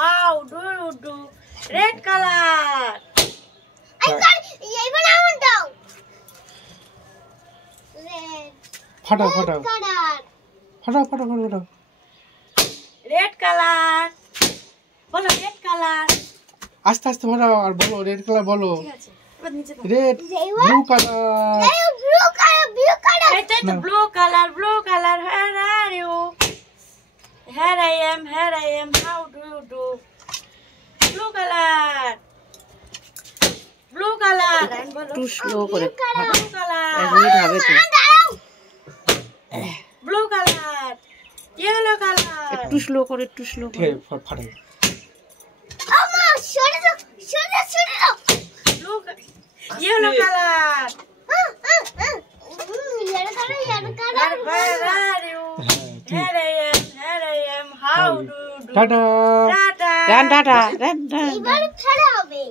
How do you do? Red color. এইবার আমার দাও। red ফাটাও color Red color. বলো red color. আস্তে আস্তে ফাটাও আর বলো রেড কালার বলো ঠিক আছে এবার নিচে দাও red blue colour blue color এটাই তো blue color where are you here I am how do you do blue color and বলো একটু স্লো করে blue color এক মিনিট হবে তো blue color yellow color একটু স্লো করে ঠিক আছে ফাটাও আমার সরে দাও blue yellow color yellow color where are you here I am how do you do tata tata tata এবার ছাড়া হবে